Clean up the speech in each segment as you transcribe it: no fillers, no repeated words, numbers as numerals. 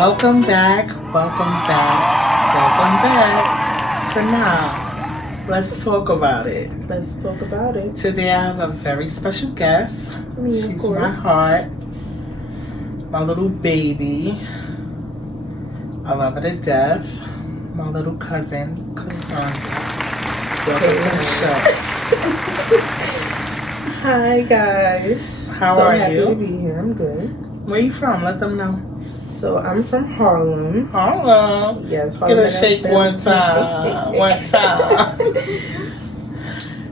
Welcome back, welcome back, welcome back to Now. Let's talk about it. Let's talk about it. Today I have a very special guest. Me, She's of course. my heart, my little baby. I love her to death. My little cousin, Cassandra. Welcome to the show. Hi guys. How so are happy you? to be here. I'm good. Where you from? Let them know. So I'm from Harlem. Harlem. Yes, Get Harlem. a shake one time. One time.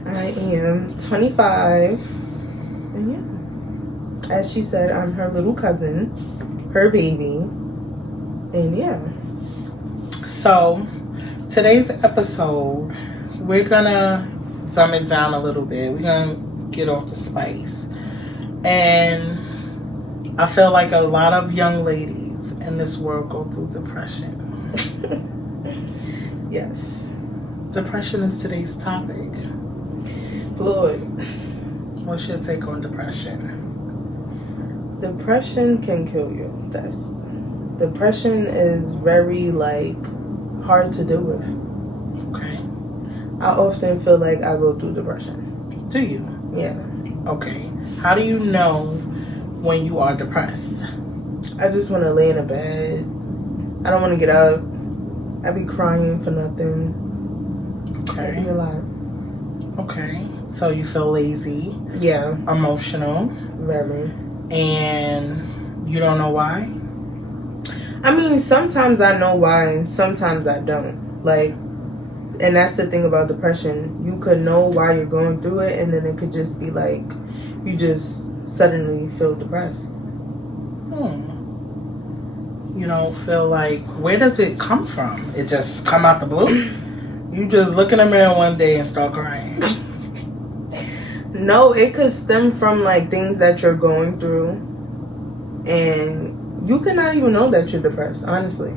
I am 25. And yeah. As she said, I'm her little cousin, her baby. And yeah. So, today's episode, we're gonna dumb it down a little bit. We're gonna get off the spice. And I feel like a lot of young ladies in this world go through depression. Yes. Depression is today's topic. Lord. What's your take on depression? Depression can kill you. Depression is very hard to deal with. Okay. I often feel like I go through depression. Do you? Yeah. Okay. How do you know when you are depressed? I just want to lay in a bed. I don't want to get up. I be crying for nothing. I be Okay. a lot. Okay. So you feel lazy, Yeah, emotional, very. and you don't know why? I mean, sometimes I know why and sometimes I don't. And that's the thing about depression. You could know why you're going through it, and then it could just be you just suddenly feel depressed. You don't feel like, where does it come from? It just come out the blue? You just look in the mirror one day and start crying. No, it could stem from things that you're going through, and you could not even know that you're depressed, honestly.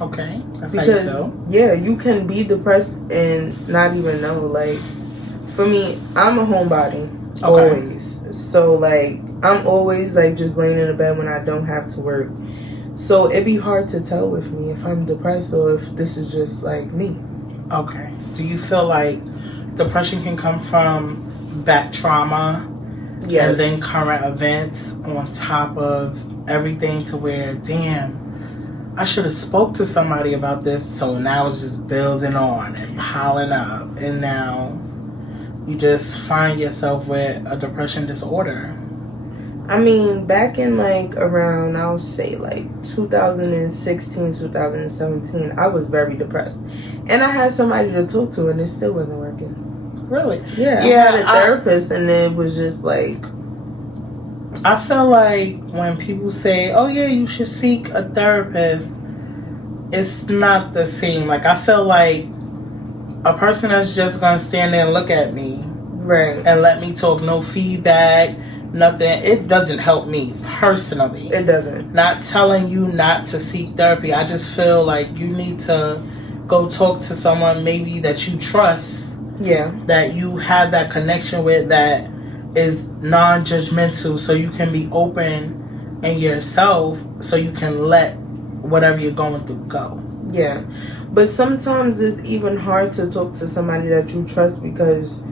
Okay, that's how you feel. Yeah, you can be depressed and not even know. For me, I'm a homebody. Okay. Always. So I'm always just laying in the bed when I don't have to work. So it'd be hard to tell with me if I'm depressed or if this is just me. Okay. Do you feel like depression can come from back trauma? Yes. And then current events on top of everything to where, damn, I should have spoke to somebody about this, so now it's just building on and piling up, and now you just find yourself with a depression disorder. I mean, back in around, I'll say 2016, 2017, I was very depressed. And I had somebody to talk to and it still wasn't working. Really? Yeah, Yeah, I had a therapist and it was just I feel like when people say, oh yeah, you should seek a therapist, it's not the same. I feel like a person that's just going to stand there and look at me right and let me talk, no feedback, nothing, it doesn't help me personally. It doesn't. Not telling you not to seek therapy. I just feel like you need to go talk to someone maybe that you trust, Yeah. that you have that connection with, that is non-judgmental, so you can be open in yourself, so you can let whatever you're going through go. Yeah. But sometimes it's even hard to talk to somebody that you trust because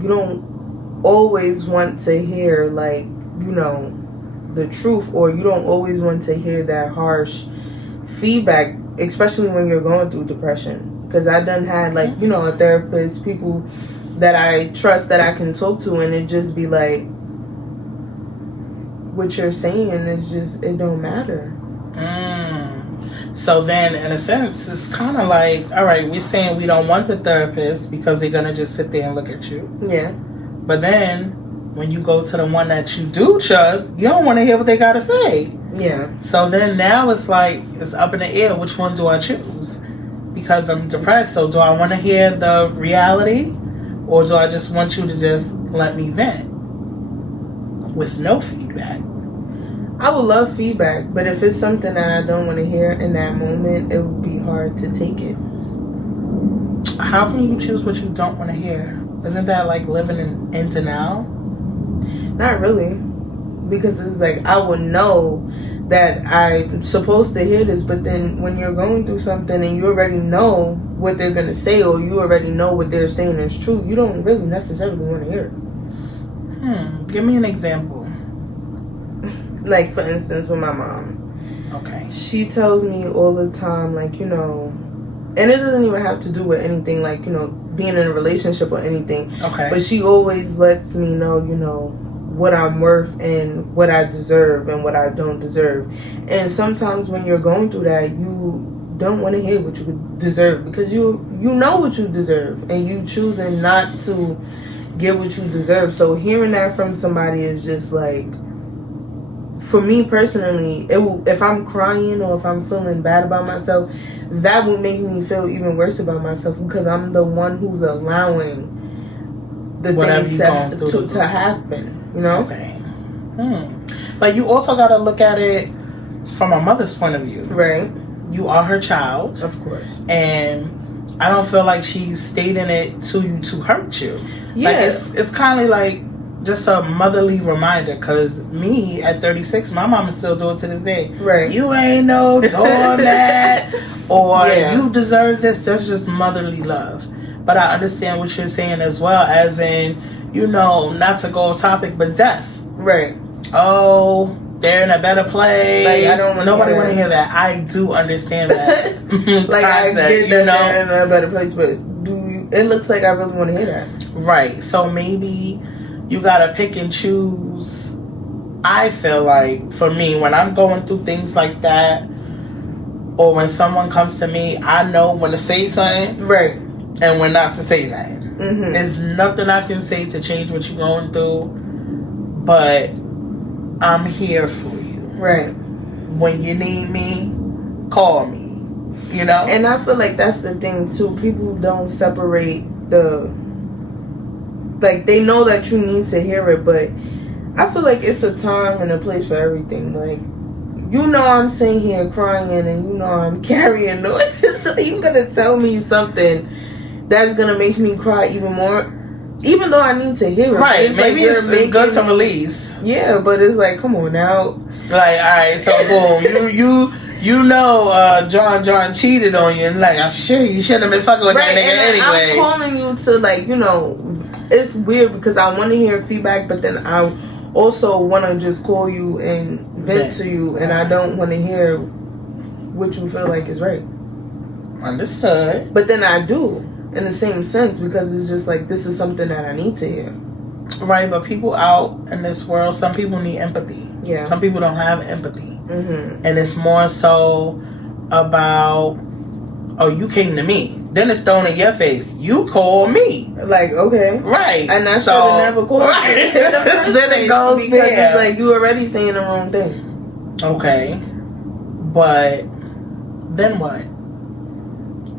you don't always want to hear the truth, or you don't always want to hear that harsh feedback, especially when you're going through depression. Because I done had a therapist, people that I trust that I can talk to, and it just be what you're saying is just, it don't matter. So then, in a sense, it's kind of all right, we're saying we don't want the therapist because they're going to just sit there and look at you. Yeah. But then, when you go to the one that you do trust, you don't want to hear what they got to say. Yeah. So then now it's it's up in the air. Which one do I choose? Because I'm depressed. So do I want to hear the reality? Or do I just want you to just let me vent with no feedback? I would love feedback, but if it's something that I don't want to hear in that moment, it would be hard to take it. How can you choose what you don't want to hear? Isn't that living in denial? Not really. because it's like I would know that I'm supposed to hear this, but then when you're going through something and you already know what they're gonna say, or you already know what they're saying is true, you don't really necessarily want to hear it. Give me an example. Like, for instance, with my mom. Okay. She tells me all the time, like, you know, and it doesn't even have to do with anything, like, you know, being in a relationship or anything. Okay. But she always lets me know, you know, what I'm worth and what I deserve and what I don't deserve. And sometimes when you're going through that, you don't want to hear what you deserve, because you know what you deserve and you choosing not to get what you deserve. So hearing that from somebody is just like, for me personally, if I'm crying or if I'm feeling bad about myself, that would make me feel even worse about myself, because I'm the one who's allowing the thing to happen, you know? Okay. But you also got to look at it from a mother's point of view. Right. You are her child. Of course. And I don't feel like she's stating it to you to hurt you. Yeah. Like, it's kind of like just a motherly reminder, because me at 36, my mama still do it to this day. Right. You ain't no doormat, or you deserve this. That's just motherly love. But I understand what you're saying as well, as in, you know, not to go off topic, but death. Right. Oh, they're in a better place. Like, I don't Nobody want to hear that. I do understand that. Like, I get that you know? they're in a better place, but it looks like I really want to hear that. Right. So maybe you gotta pick and choose. I feel like, for me, when I'm going through things like that, or when someone comes to me, I know when to say something, right, and when not to say nothing. Mm-hmm. There's nothing I can say to change what you're going through, but I'm here for you. Right. When you need me, call me. You know? And I feel like that's the thing too. People don't separate like, they know that you need to hear it, but I feel like it's a time and a place for everything. Like, you know, I'm sitting here crying and you know I'm carrying noises, so you're gonna tell me something that's gonna make me cry even more, even though I need to hear it. Right. It's maybe like it's good to release. Yeah, but it's like, come on now. Like, alright, so boom, you know John cheated on you, and like, oh, shit, you shouldn't have been fucking with that nigga anyway. I'm calling you to, like, you know, it's weird because I want to hear feedback, but then I also want to just call you and vent to you, and I don't want to hear what you feel like is right. Understood. But then I do, in the same sense, because it's just like, this is something that I need to hear. Right, but people out in this world, some people need empathy. Yeah. Some people don't have empathy. Mm-hmm. And it's more so about, oh, you came to me. Then it's thrown in your face. You called me. Like, okay. Right. And I should have never called right. you. Then it goes because there. It's like, you already saying the wrong thing. Okay. But then what?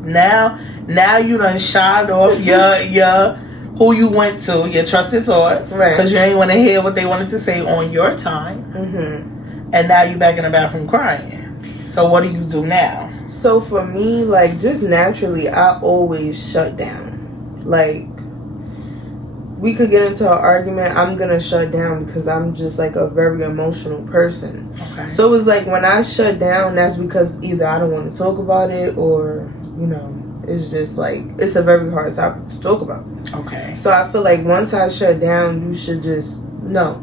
Now you done shot off your who you went to, your trusted source. Right. Because you ain't want to hear what they wanted to say on your time. Mm-hmm. And now you back in the bathroom crying. So what do you do now? So for me, like, just naturally, I always shut down. Like, we could get into an argument, I'm gonna shut down because I'm just like a very emotional person. Okay. So it's like, when I shut down, that's because either I don't want to talk about it, or, you know, it's just like, it's a very hard topic to talk about. Okay. So I feel like once I shut down, you should just know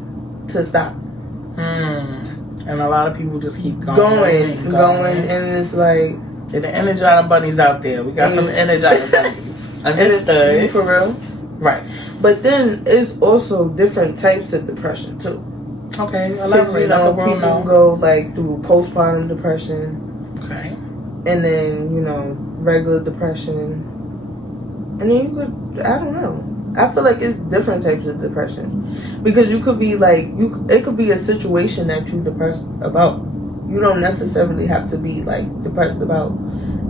to stop. And a lot of people just keep going, and it's like, the Energizer bunnies out there. We got some Energizer bunnies. Understood. You for real? Right. But then it's also different types of depression too. Okay, You elaborate. know, people go like through postpartum depression. Okay. And then, you know, regular depression. And then you could, I don't know. I feel like it's different types of depression, because you could be like, it could be a situation that you're depressed about. You don't necessarily have to be like depressed about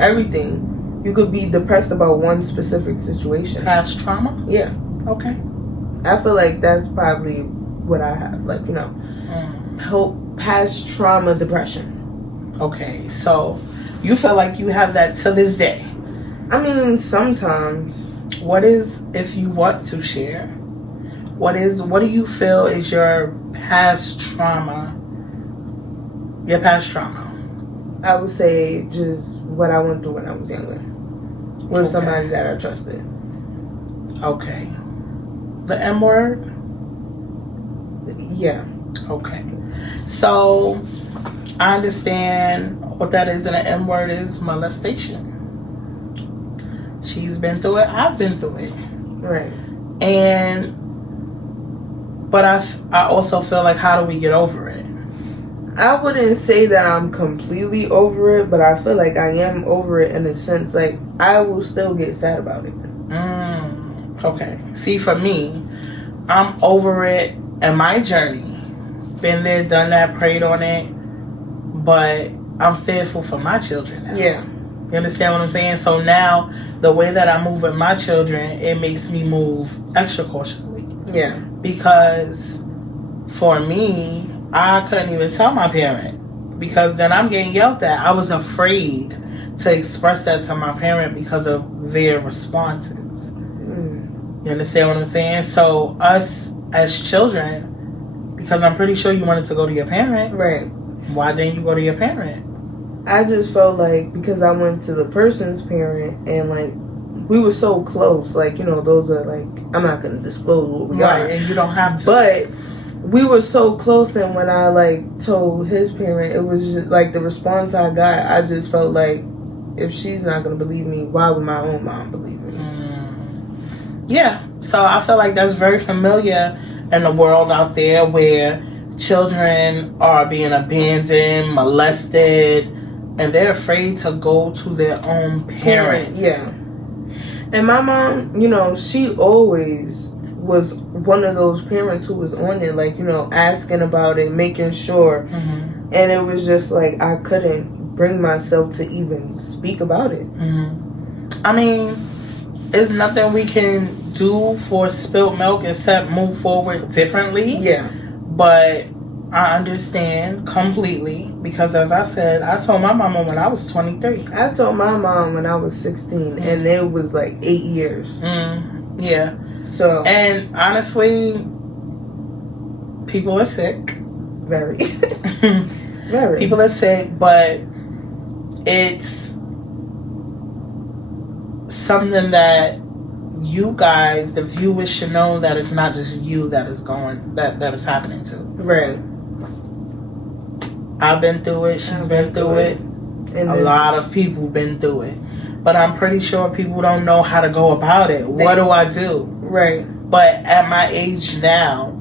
everything. You could be depressed about one specific situation. Past trauma? Yeah. Okay. I feel like that's probably what I have. Like, you know, past trauma depression. Okay, so you feel like you have that to this day? I mean, sometimes. What is, if you want to share, What do you feel is your past trauma? Your past trauma. I would say just what I went through when I was younger with somebody that I trusted. Okay. The M word? Yeah. Okay. So I understand what that is, and the M word is molestation. She's been through it. I've been through it. Right. But I also feel like, how do we get over it? I wouldn't say that I'm completely over it, but I feel like I am over it in a sense. Like, I will still get sad about it. Okay. See, for me, I'm over it and my journey. Been there, done that, prayed on it. But I'm fearful for my children now. Yeah. You understand what I'm saying? So now, the way that I move with my children, it makes me move extra cautiously. Yeah. Because for me, I couldn't even tell my parent. Because then I'm getting yelled at. I was afraid to express that to my parent because of their responses. You understand what I'm saying? So us as children, because I'm pretty sure you wanted to go to your parent. Right. Why didn't you go to your parent? I just felt like because I went to the person's parent and like we were so close, like, you know, those are like, I'm not going to disclose what we are. And you don't have to. But we were so close, and when I like told his parent, it was just like the response I got, I just felt like if she's not going to believe me, why would my own mom believe me? Yeah. So I feel like that's very familiar in the world out there where children are being abandoned, molested, and they're afraid to go to their own parents. Yeah. And my mom, you know, she always was one of those parents who was on it, like, you know, asking about it, making sure. And it was just like I couldn't bring myself to even speak about it. I mean, there's nothing we can do for spilt milk except move forward differently. Yeah. But I understand completely because, as I said, I told my mama when I was 23. I told my mom when I was 16, and it was like 8 years. Yeah. So. And honestly, people are sick. Very. Very. People are sick, but it's something that you guys, the viewers, should know that it's not just you that is happening to. Right. I've been through it. She's been through it. And a lot of people been through it. But I'm pretty sure people don't know how to go about it. What do I do? Right. But at my age now,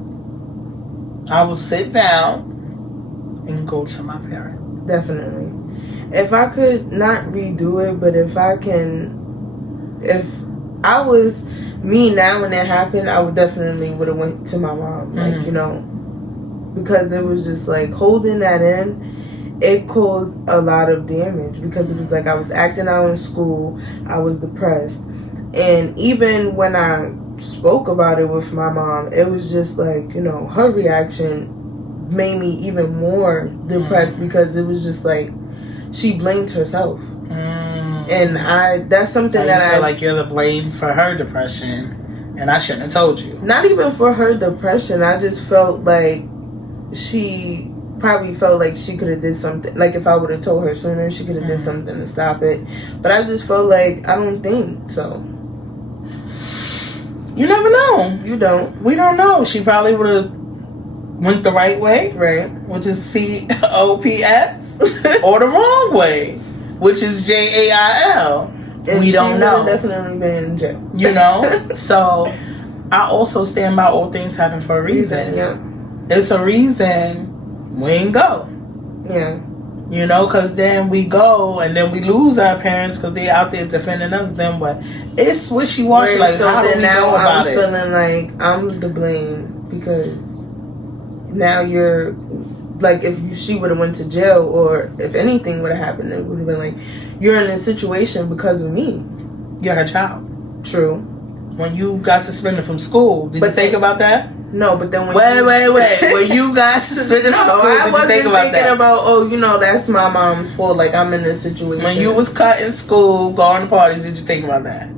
I will sit down and go to my parent. Definitely. If I could not redo it, but if I was me now when it happened, I would definitely would have went to my mom. Like, you know, because it was just like holding that in, it caused a lot of damage because it was like I was acting out in school, I was depressed. And even when I spoke about it with my mom, it was just like, you know, her reaction made me even more depressed because it was just like she blamed herself. And that's something that I feel like you're the blame for her depression, and I shouldn't have told you. Not even for her depression. I just felt like she probably felt like she could have did something. Like if I would have told her sooner, she could have did something to stop it. But I just felt like I don't think so. You never know. You don't. We don't know. She probably would have went the right way, right? Which is COPS, or the wrong way, which is JAIL. We don't know. Definitely been in jail. You know? So I also stand by all things happen for a reason. Yeah. It's a reason we ain't go. Yeah. You know, because then we go and then we lose our parents because they're out there defending us. Then what? It's wishy-washy. Right, like, so how do we now go about I'm feeling like I'm to blame because now you're like, if she would have went to jail, or if anything would have happened, it would have been like, you're in a situation because of me. You're her child. True. When you got suspended from school, did you think about that? No, but then when wait. When you got suspended from school, did you think about that? I wasn't thinking about, you know, that's my mom's fault. Like, I'm in this situation. When you was cut in school, going to parties, did you think about that?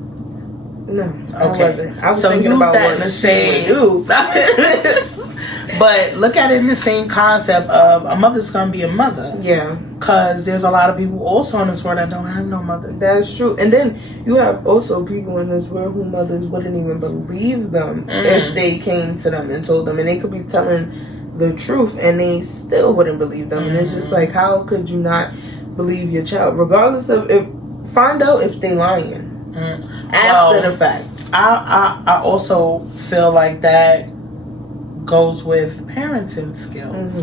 No, I Okay. wasn't. I was So thinking use about that what in the she would same. But look at it in the same concept of a mother's gonna be a mother. Yeah. Because there's a lot of people also in this world that don't have no mother. That's true. And then you have also people in this world who mothers wouldn't even believe them if they came to them and told them. And they could be telling the truth and they still wouldn't believe them. And it's just like, how could you not believe your child? Regardless of if, find out if they lying after the fact. I also feel like that goes with parenting skills.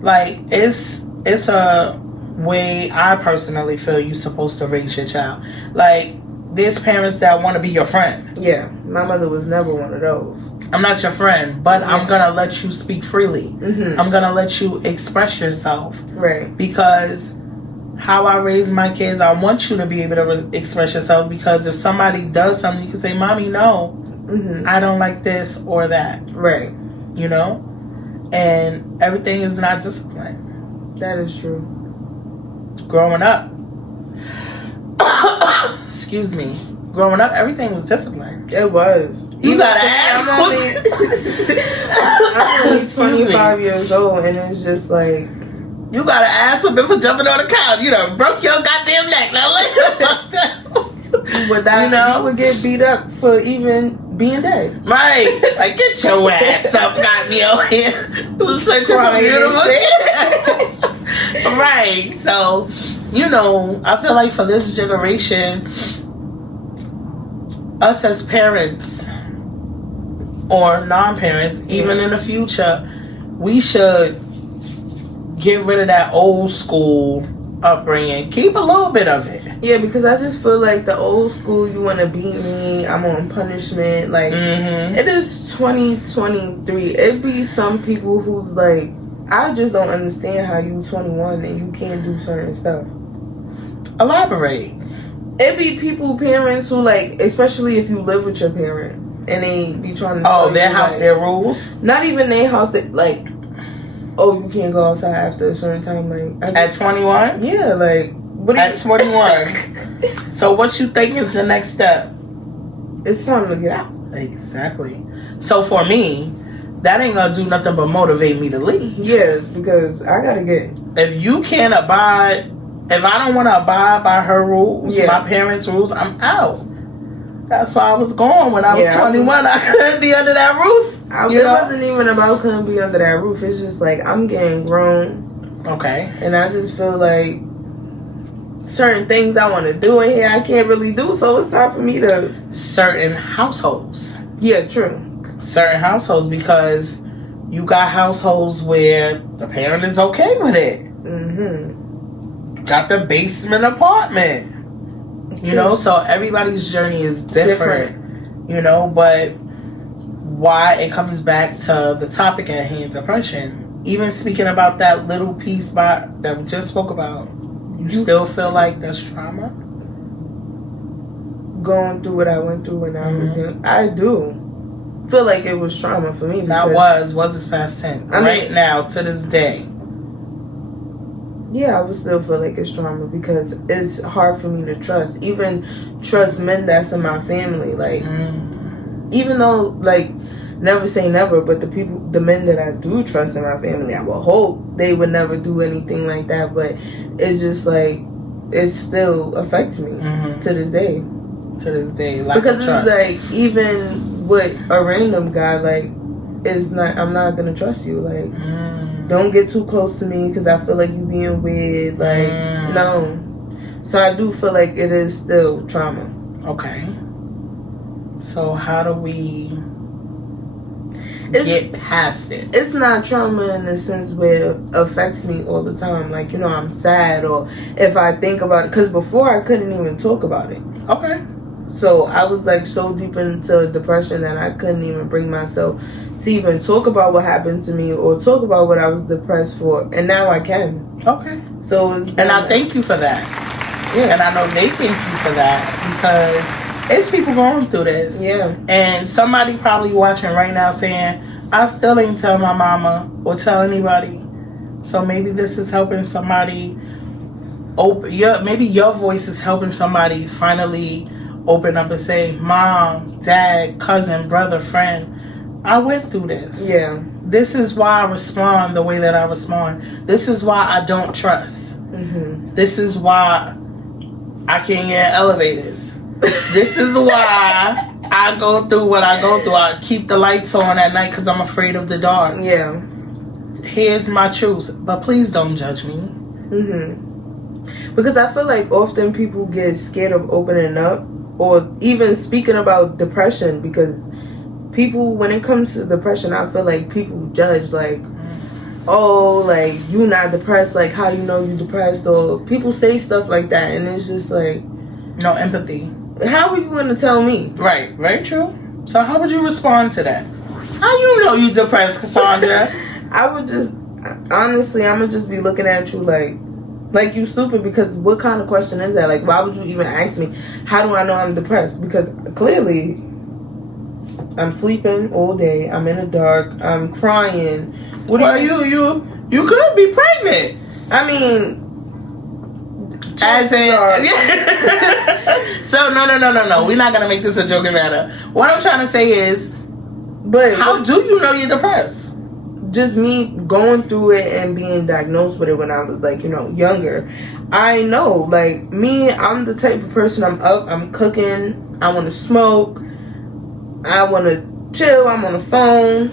Like it's a way I personally feel you're supposed to raise your child. Like there's parents that want to be your friend. Yeah, my mother was never one of those. I'm not your friend, but I'm gonna let you speak freely. I'm gonna let you express yourself. Right. Because how I raise my kids, I want you to be able to express yourself. Because if somebody does something, you can say, "Mommy, no, I don't like this or that." Right. You know, and everything is not discipline. That is true. Growing up, excuse me, growing up, everything was discipline. It was. You gotta ask. I'm only 25 years old, and it's just like, you gotta ask women for jumping on the couch. You know, broke your goddamn neck. Now without, you know, you would get beat up for even being dead. Right. Like, get your ass up, got me out here. Such a beautiful shit. Right. So, you know, I feel like for this generation, us as parents or non-parents, even in the future, we should get rid of that old school upbringing. Keep a little bit of it. Yeah, because I just feel like the old school, you want to beat me, I'm on punishment. Like, it is 2023. It be some people who's like, I just don't understand how you 21 and you can't do certain stuff. Elaborate. It be people, parents who like, especially if you live with your parent and they be trying to tell their house, like, their rules. Not even their house. That like, oh, you can't go outside after a certain time. Like at 21. Yeah, like what? At 21. So what you think is the next step? It's time to get out. Exactly. So for me, that ain't gonna do nothing but motivate me to leave. Yeah, because I gotta get. If you can't abide, if I don't want to abide by her rules, my parents' rules, I'm out. That's why I was going when I was 21. I couldn't be under that roof. It wasn't even about couldn't be under that roof. It's just like I'm getting grown. Okay. And I just feel like certain things I want to do in here I can't really do. So it's time for me to certain households. Yeah, true. Certain households, because you got households where the parent is okay with it. Got the basement apartment. True. You know, so everybody's journey is different. You know, but why it comes back to the topic at hand, depression. Even speaking about that little piece that we just spoke about, you still feel like that's trauma? Going through what I went through when I was young, I do feel like it was trauma for me. Not was it's past tense. Right now, to this day. Yeah, I would still feel like it's trauma because it's hard for me to trust. Even trust men that's in my family. Like, even though, like, never say never, but the men that I do trust in my family, I would hope they would never do anything like that. But it's just like, it still affects me to this day. To this day. Because it's like, even with a random guy, like, I'm not going to trust you. Like, don't get too close to me because I feel like you being weird. Like, no. So I do feel like it is still trauma. Okay. So how do we get past it? It's not trauma in the sense where it affects me all the time. Like, you know, I'm sad or if I think about it. Because before I couldn't even talk about it. Okay. So I was like so deep into depression that I couldn't even bring myself to even talk about what happened to me or talk about what I was depressed for. And now I can. Okay. So and I thank you for that. Yeah. And I know they thank you for that because it's people going through this. Yeah. And somebody probably watching right now saying, I still ain't tell my mama or tell anybody. So maybe this is helping somebody maybe your voice is helping somebody finally open up and say, Mom, Dad, cousin, brother, friend, I went through this. Yeah. This is why I respond the way that I respond. This is why I don't trust. Mm-hmm. This is why I can't get elevators. This is why I go through what I go through. I keep the lights on at night because I'm afraid of the dark. Yeah. Here's my truth. But please don't judge me. Mm-hmm. Because I feel like often people get scared of opening up or even speaking about depression, because people, when it comes to depression, I feel like people judge, like, oh, like, you not depressed, like, how you know you depressed, or people say stuff like that, and it's just like, no empathy. How are you going to tell me? Right, very true. So how would you respond to that? How you know you depressed, Cassandra? I would just, honestly, I'm going to just be looking at you like you stupid, because what kind of question is that? Like, why would you even ask me, how do I know I'm depressed? Because clearly, I'm sleeping all day, I'm in the dark, I'm crying. What well, you could be pregnant. I mean, as in, so no. We're not gonna make this a joking matter. What I'm trying to say is, but how do you know you're depressed? Just me going through it and being diagnosed with it when I was, like, younger. I know, like, me, I'm the type of person, I'm up, I'm cooking, I want to smoke, I want to chill, I'm on the phone.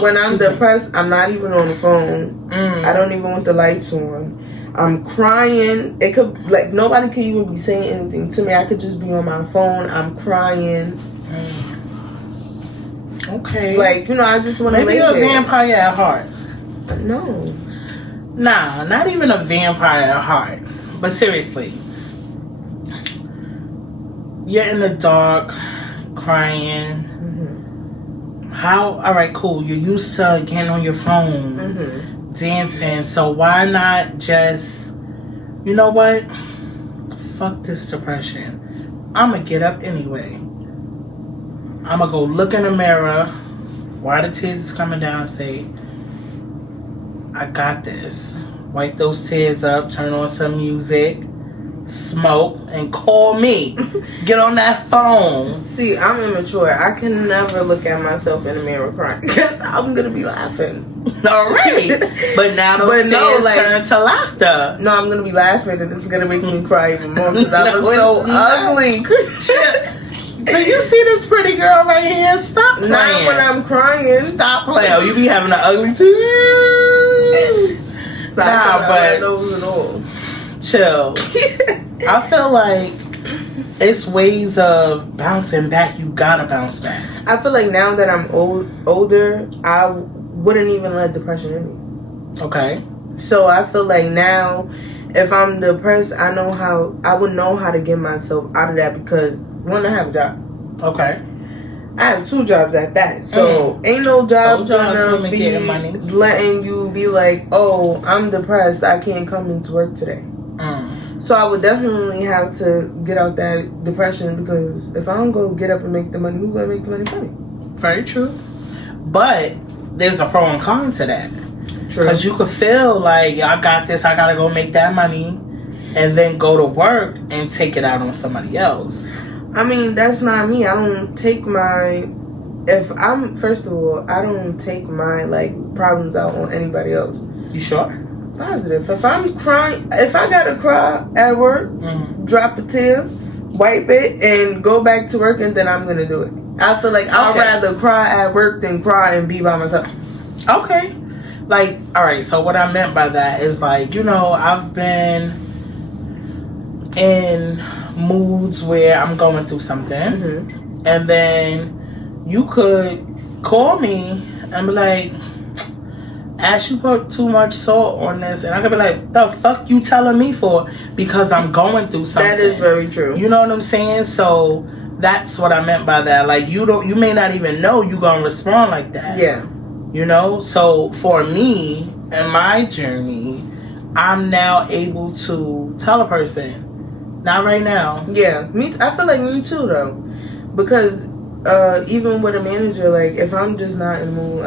When I'm depressed, I'm not even on the phone. I don't even want the lights on. I'm crying. It could, like, nobody could even be saying anything to me. I could just be on my phone. I'm crying. Okay. Like, I just want to lay there. Maybe there. a vampire at heart. No. Nah, not even a vampire at heart. But seriously, you're in the dark, crying. How? All right, cool. You're used to getting on your phone, dancing. So why not just, you know what? Fuck this depression. I'm going to get up anyway. I'm going to go look in the mirror while the tears is coming down and say, I got this. Wipe those tears up, turn on some music, smoke, and call me. Get on that phone. See, I'm immature. I can never look at myself in the mirror crying, because I'm going to be laughing. Already. But now those tears turn to laughter. No, I'm going to be laughing, and it's going to make me cry even more, because I look so ugly. So you see this pretty girl right here? Stop playing. Not when I'm crying. Stop playing. Oh, you be having an ugly teeth. Stop. Nah, but nose and all. Chill. I feel like it's ways of bouncing back. You gotta bounce back. I feel like now that I'm older, I wouldn't even let depression in me. Okay. So I feel like now, if I'm depressed, I would know how to get myself out of that, because one, I have a job. Okay. I have 2 jobs at that. So ain't no job gonna be letting you be like, oh, I'm depressed, I can't come into work today. So I would definitely have to get out that depression, because if I don't go get up and make the money, who's gonna make the money for me? Very true. But there's a pro and con to that. True. Because you could feel like, I got this, I gotta go make that money, and then go to work and take it out on somebody else. I mean, that's not me. I don't take first of all, I don't take my, like, problems out on anybody else. You sure? Positive. If I'm crying, if I gotta cry at work, drop a tear, wipe it, and go back to work, and then I'm gonna do it. I feel like I'd rather cry at work than cry and be by myself. Okay. Like, alright, so what I meant by that is, like, I've been in moods where I'm going through something, and then you could call me and be like, Ash, you put too much salt on this, and I could be like, the fuck you telling me for? Because I'm going through something. That is very true. You know what I'm saying? So that's what I meant by that. Like, you may not even know you gonna respond like that. Yeah. So for me and my journey, I'm now able to tell a person, not right now. Yeah, I feel like me too, though, because even with a manager, like if I'm just not in the mood,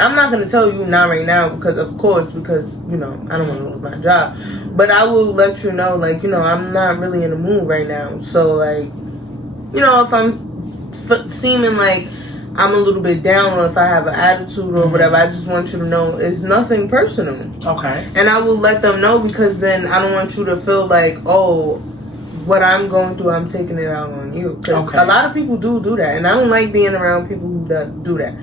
I'm not gonna tell you not right now because I don't want to lose my job, but I will let you know, like, I'm not really in the mood right now. So like, if I'm seeming like I'm a little bit down, or if I have an attitude or whatever, I just want you to know it's nothing personal. Okay. And I will let them know, because then I don't want you to feel like, oh, what I'm going through, I'm taking it out on you. Because a lot of people do that. And I don't like being around people who do that.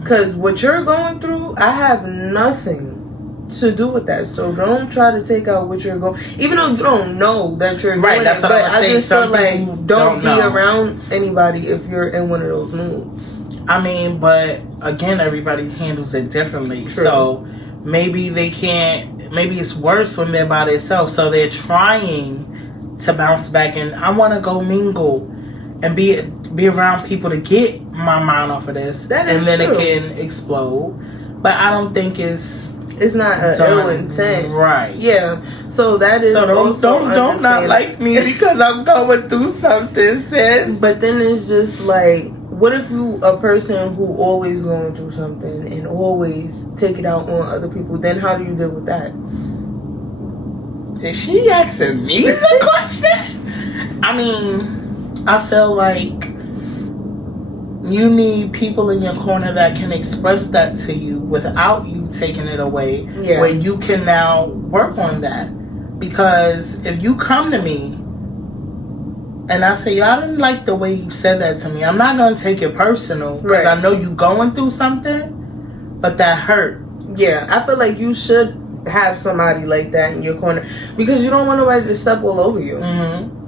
Because what you're going through, I have nothing to do with that. So don't try to take out what you're going, even though you don't know that you're doing it. But I just feel like don't be around anybody if you're in one of those moods. I mean, but again, everybody handles it differently. True. So maybe maybe it's worse when they're by themselves. So they're trying to bounce back, and I want to go mingle and be around people to get my mind off of this, and then true. It can explode. But I don't think it's not an ill intent, right? Yeah. So that is. So don't not like me because I'm going through something, sis. But then it's just like, what if you a person who always going through something and always take it out on other people? Then how do you deal with that? Is she asking me the question? I mean, I feel like you need people in your corner that can express that to you without you taking it away. Yeah. Where you can now work on that. Because if you come to me and I say, I didn't like the way you said that to me, I'm not going to take it personal. Because I know you going through something, but that hurt. Yeah, I feel like you should have somebody like that in your corner, because you don't want nobody to step all over you.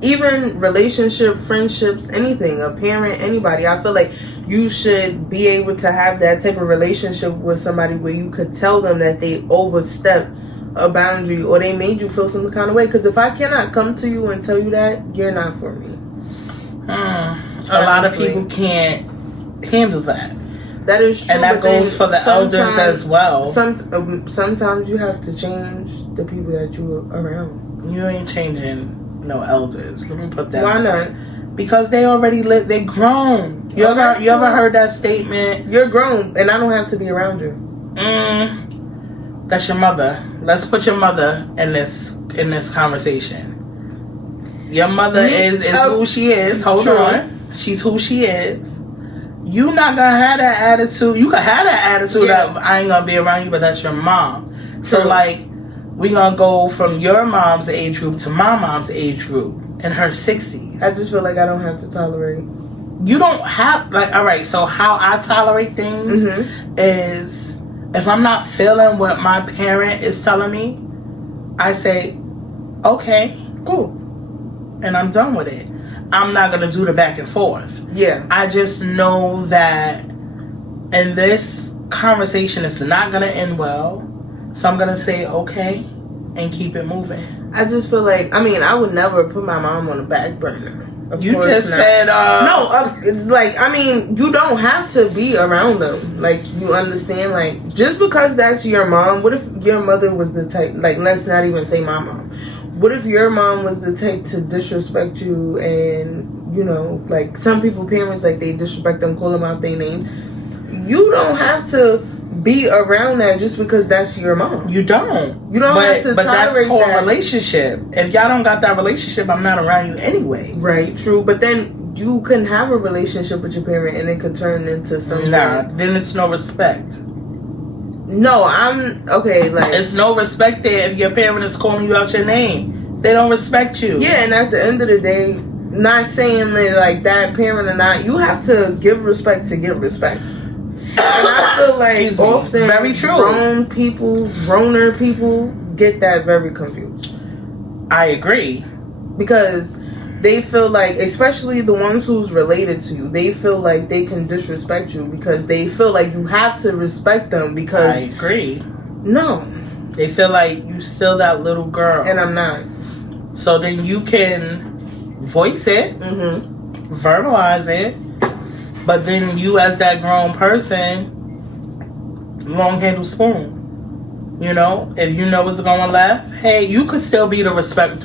Even relationship, friendships, anything, a parent, anybody. I feel like you should be able to have that type of relationship with somebody where you could tell them that they overstepped a boundary or they made you feel some kind of way. Because if I cannot come to you and tell you that, you're not for me. A lot of people can't handle that. That is true, and that goes for the elders as well. Sometimes you have to change the people that you're around. You ain't changing no elders. Let me put that. Why not? Because they already live. They grown. You ever heard that statement? You're grown, and I don't have to be around you. That's your mother. Let's put your mother in this conversation. Your mother is who she is. Hold on. She's who she is. You not gonna have that attitude. You can have that attitude that I ain't gonna be around you, but that's your mom. So like, we gonna go from your mom's age group to my mom's age group in her 60s. I just feel like I don't have to tolerate. You don't have, like, all right, so how I tolerate things is, if I'm not feeling what my parent is telling me, I say, okay, cool, and I'm done with it. I'm not going to do the back and forth. Yeah. I just know that in this conversation, it's not going to end well. So I'm going to say, okay, and keep it moving. I just feel like, I would never put my mom on the back burner. You just said... you don't have to be around them. Like, you understand? Like, just because that's your mom, what if your mother was the type... Like, let's not even say my mom. What if your mom was the type to disrespect you and, like some people, parents, like they disrespect them, call them out their names. You don't have to be around that just because that's your mom. You don't. You don't have to tolerate that. But that's called relationship. If y'all don't got that relationship, I'm not around you anyway. Right, true. But then you can have a relationship with your parent and it could turn into something. Nah, then it's no respect. No, I'm okay. Like, it's no respect there if your parent is calling you out your name. They don't respect you. Yeah, and at the end of the day, not saying that like that parent or not, you have to give respect to get respect. And I feel like often very true. Growner people get that very confused. I agree. Because they feel like, especially the ones who's related to you, they feel like they can disrespect you because they feel like you have to respect them because... I agree. No. They feel like you still that little girl. And I'm not. So then you can voice it, verbalize it, but then you as that grown person, long handle spoon. If you know what's going left, hey, you could still be the respect.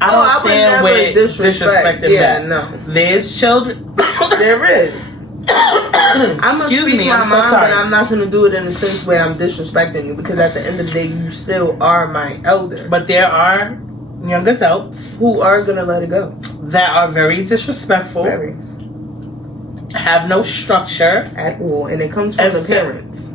I don't stand with disrespecting that. No. There's children. There is. I'm gonna speak my mind, but I'm not gonna do it in a sense where I'm disrespecting you, because at the end of the day, you still are my elder. But there are young adults who are gonna let it go, that are very disrespectful, have no structure at all, and it comes from the parents.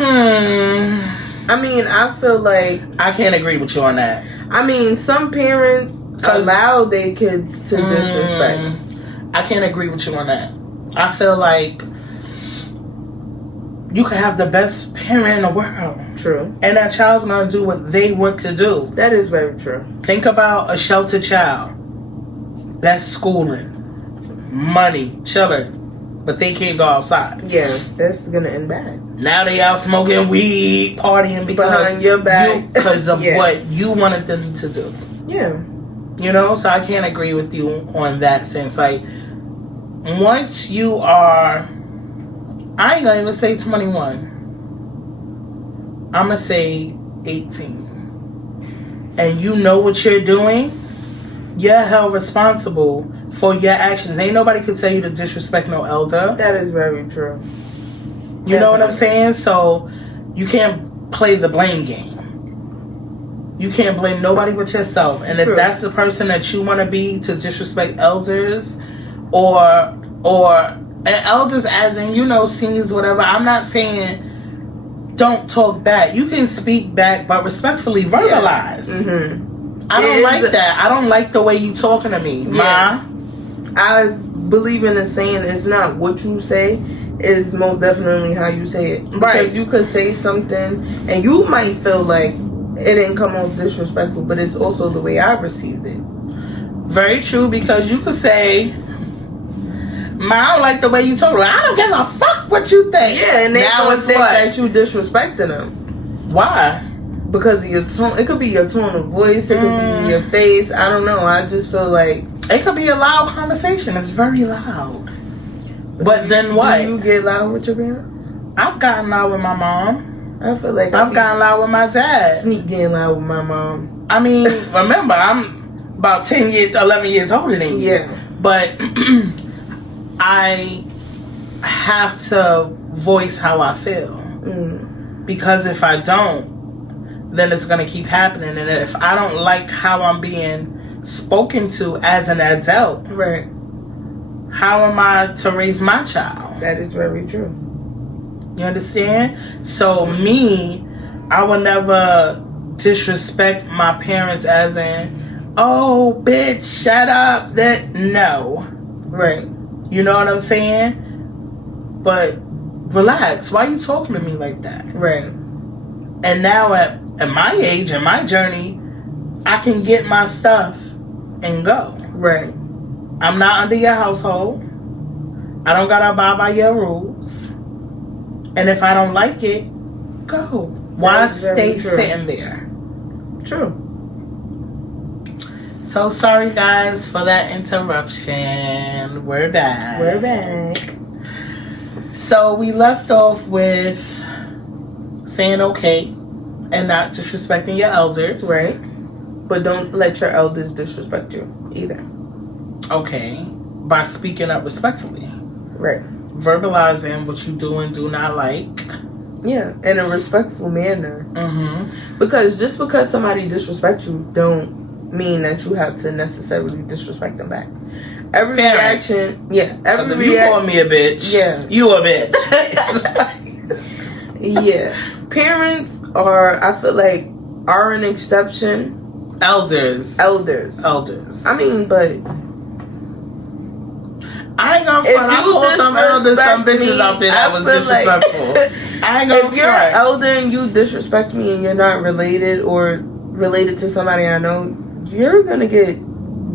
I mean, I feel like I can't agree with you on that. I mean, some parents allow their kids to disrespect. I can't agree with you on that. I feel like you can have the best parent in the world. True. And that child's going to do what they want to do. That is very true. Think about a sheltered child that's schooling, money, chilling, but they can't go outside. Yeah, that's going to end bad. Now they out smoking weed, partying behind your back because of what you wanted them to do. Yeah. You know, so I can't agree with you on that sense. Like, once you are, I ain't gonna even say 21. I'm gonna say 18. And you know what you're doing, you're held responsible for your actions. Ain't nobody can tell you to disrespect no elder. That is very true. You know what I'm saying? So you can't play the blame game. You can't blame nobody but yourself. And if that's the person that you want to be, to disrespect elders, or and elders as in, you know, seniors, whatever. I'm not saying don't talk back. You can speak back, but respectfully verbalize. I don't like that. I don't like the way you talking to me, Ma. I believe in the saying, it's not what you say, it's most definitely how you say it. Because you could say something and you might feel like it didn't come off disrespectful, but it's also the way I received it. Very true, because you could say, Ma, I don't like the way you talk. I don't give a fuck what you think. Yeah, and they don't think that you disrespecting them. Why? Because of your tone. It could be your tone of voice. It could be your face. I don't know. I just feel like it could be a loud conversation. It's very loud. But then what? Do you get loud with your parents? I've gotten loud with my mom. I feel like I've gotten loud with my dad. Sneak getting loud with my mom. I mean, remember, I'm about 11 years older than you. Yeah. But I have to voice how I feel. Because if I don't, then it's going to keep happening. And if I don't like how I'm being spoken to as an adult, how am I to raise my child? That is very true. You understand? So me, I will never disrespect my parents as in, oh, bitch, shut up. That no. You know what I'm saying? But relax. Why are you talking to me like that? And now at my age and my journey, I can get my stuff and go. I'm not under your household. I don't gotta abide by your rules. And if I don't like it, go. Why stay sitting there? True. So sorry guys for that interruption. We're back. So we left off with saying okay and not disrespecting your elders. But don't let your elders disrespect you either. Okay. By speaking up respectfully. Verbalizing what you do and do not like. Yeah, in a respectful manner. Because just because somebody disrespects you don't mean that you have to necessarily disrespect them back. Every reaction, every reaction. You call me a bitch. You a bitch. Parents I feel like, are an exception. Elders. I mean, but I ain't gonna front. I call some elders some bitches out there that was disrespectful. I ain't gonna if you're elder and you disrespect me and you're not related or related to somebody I know, you're gonna get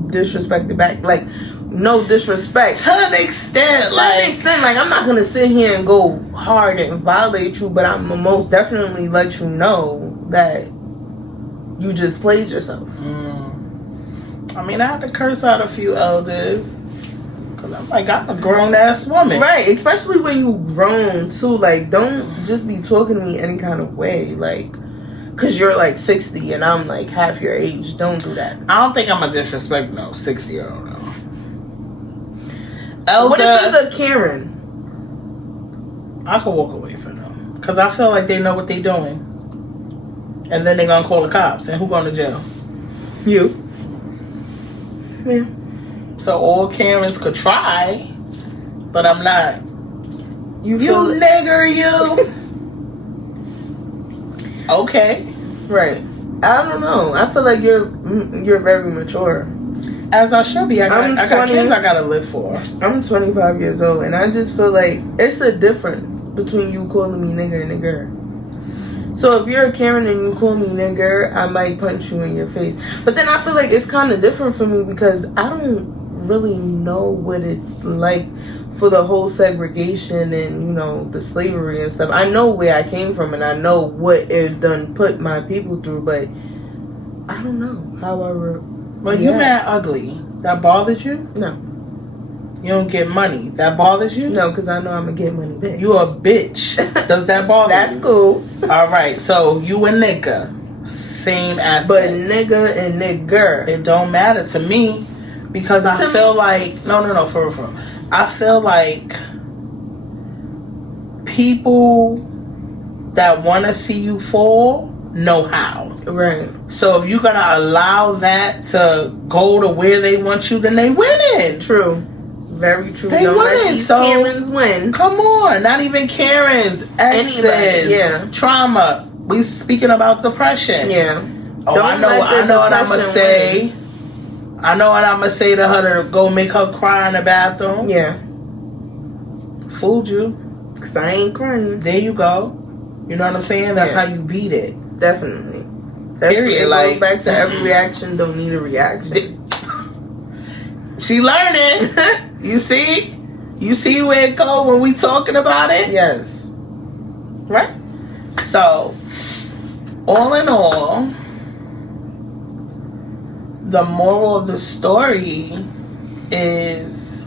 disrespected back. Like, no disrespect. To an extent. Like, I'm not gonna sit here and go hard and violate you, but I'm gonna most definitely let you know that you just played yourself. I mean, I had to curse out a few elders. Because I'm like, I'm a grown-ass woman. Especially when you grown, too. Like, don't just be talking to me any kind of way. Like, because you're like 60 and I'm like half your age. Don't do that. I don't think I'm gonna disrespect no 60-year-old. No. What if it's a Karen? I could walk away from them because I feel like they know what they're doing, and then they're gonna call the cops, and who going to jail? You. Yeah. So all Karens could try, but I'm not. You nigger, you. Okay. Right. I don't know. I feel like you're very mature. As I should be. I got kids I gotta live for. I'm 25 years old, and I just feel like it's a difference between you calling me nigger and nigger. So if you're a Karen and you call me nigger, I might punch you in your face. But then I feel like it's kind of different for me because I don't really know what it's like for the whole segregation and, you know, the slavery and stuff. I know where I came from and I know what it done put my people through, but I don't know how But you mad ugly. That bothers you? No. You don't get money. That bothers you? No, because I know I'm going to get money, bitch. You a bitch. Does that bother you? That's cool. All right. So you a nigga. Same aspect. But nigga and nigger. It don't matter to me because I feel like... No, for real. I feel like people that want to see you fall know how. Right. So if you're going to allow that to go to where they want you, then they winning. True. Very true. They winning. So Karens win. Come on. Not even Karens. Exes. Anybody. Yeah. Trauma. We speaking about depression. Yeah. Oh, I know what I'm going to say. I know what I'm going to say to her to go make her cry in the bathroom. Yeah. Fooled you. Because I ain't crying. There you go. You know what I'm saying? That's how you beat it. Definitely. Period. It like, goes back to every reaction don't need a reaction. She learning. You see? You see where it go when we talking about it? Yes. Right? So, all in all, the moral of the story is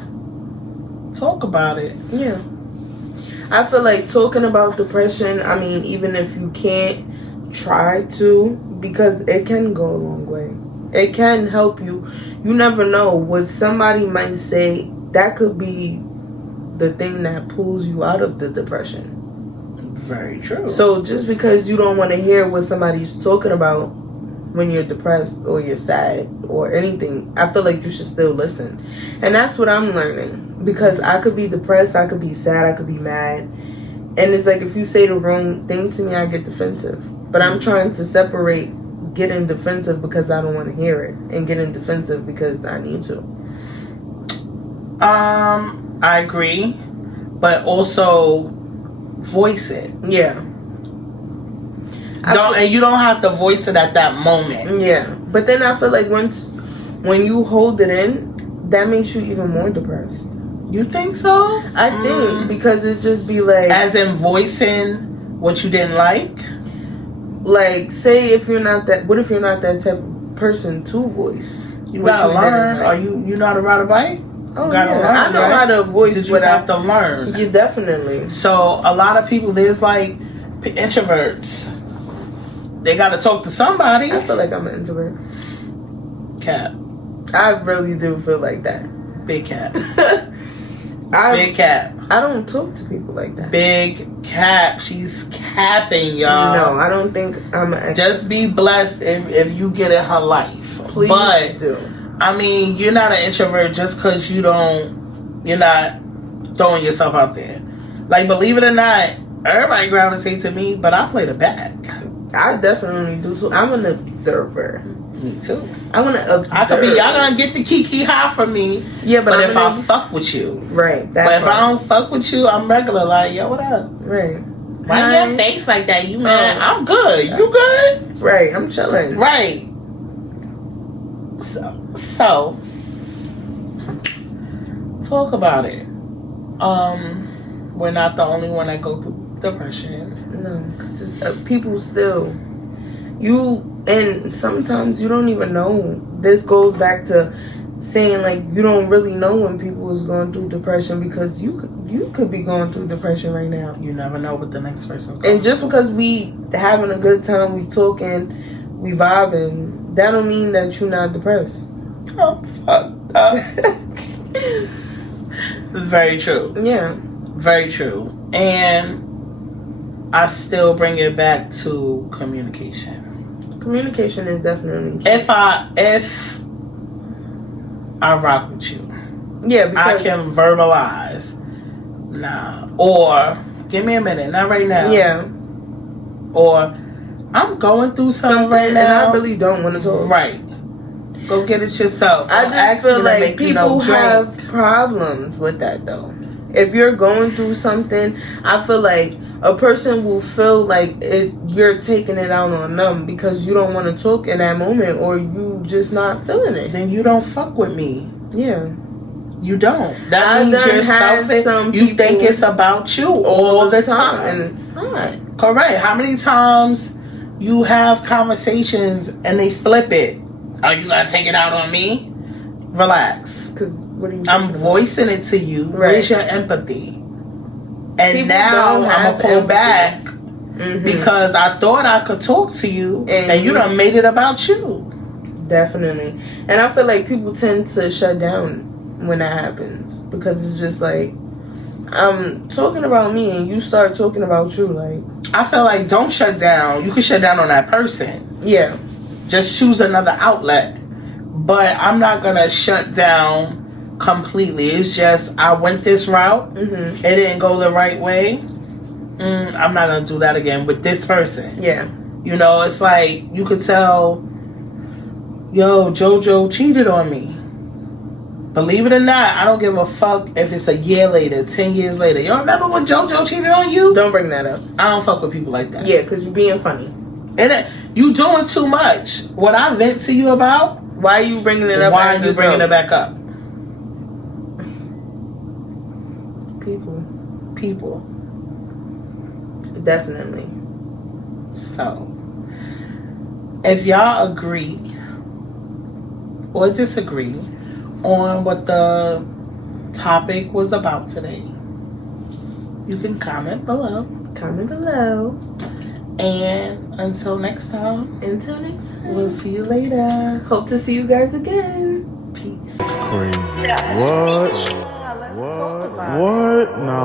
talk about it. Yeah. I feel like talking about depression, I mean, even if you can't, try to, because it can go a long way. It can help you. You never know what somebody might say. That could be the thing that pulls you out of the depression. Very true. So just because you don't want to hear what somebody's talking about when you're depressed or you're sad or anything, I feel like you should still listen. And that's what I'm learning, because I could be depressed, I could be sad, I could be mad, and it's like if you say the wrong thing to me, I get defensive. But I'm trying to separate getting defensive because I don't want to hear it and getting defensive because I need to. I agree, but also voice it. Yeah. And you don't have to voice it at that moment. Yeah. But then I feel like when you hold it in, that makes you even more depressed. You think so? I think because it just be like, as in voicing what you didn't like. Like, say if you're not that, what if you're not that type of person to voice? You gotta learn. Are you know how to ride a bike? Oh, yeah. Learn, I know how to voice. Did you have to learn? You definitely. So a lot of people, there's like introverts. They gotta talk to somebody. I feel like I'm an introvert. Cap. I really do feel like that. Big cap. Big cap. I don't talk to people like that. Big cap. She's capping, y'all. No, I don't think I'm an extrovert. Just be blessed if you get in her life. Please do. I mean, you're not an introvert just because you're not throwing yourself out there. Like, believe it or not, everybody gravitates to me, but I play the back. I definitely do too. I'm an observer. Me too. I want to observe. I could be, y'all gonna get the kiki high from me. Yeah, but if I fuck with you. Right. But if I don't fuck with you, I'm regular, like, yo, what up? Right. Why your face like that? You mad? I'm good. You good? Right. I'm chilling. Right. So talk about it. We're not the only one that go through depression. No, because people still, and sometimes you don't even know. This goes back to saying, like, you don't really know when people is going through depression because you you could be going through depression right now. You never know what the next person's going And just because we having a good time, we talking, we vibing, that don't mean that you're not depressed. Oh, fucked up. Very true. Yeah. Very true. And I still bring it back to communication. Communication is definitely key. If I rock with you, yeah, because I can verbalize. Nah. Or give me a minute, not right now. Yeah. Or I'm going through something right now, and I really don't want to talk. Right. Go get it yourself. I just feel like people have problems with that though. If you're going through something, I feel like a person will feel like you're taking it out on them because you don't want to talk in that moment, or you just not feeling it. Then you don't fuck with me. Yeah. You don't. That means you're selfish. You think it's about you all the time. And it's not. Correct. How many times you have conversations and they flip it? Are you going to take it out on me? Relax. Because what are you I'm voicing it to you. Right. Where's your empathy? And people now I'm going to pull back mm-hmm. because I thought I could talk to you and you done made it about you. Definitely. And I feel like people tend to shut down when that happens because it's just like, I'm talking about me and you start talking about you. Like, I feel like don't shut down. You can shut down on that person. Yeah. Just choose another outlet. But I'm not going to shut down completely. It's just I went this route. Mm-hmm. It didn't go the right way. I'm not going to do that again with this person. Yeah. You know, it's like you could tell, yo, JoJo cheated on me. Believe it or not, I don't give a fuck if it's a year later, 10 years later. You remember when JoJo cheated on you? Don't bring that up. I don't fuck with people like that. Yeah, because you're being funny. And you doing too much. What I vent to you about, why are you bringing it up? Why are you bringing it back up? People. Definitely. So, if y'all agree or disagree on what the topic was about today, you can comment below. Comment below. And until next time. We'll see you later. Hope to see you guys again. Peace. It's crazy. Yeah. What? Let's talk about it. What? Nah.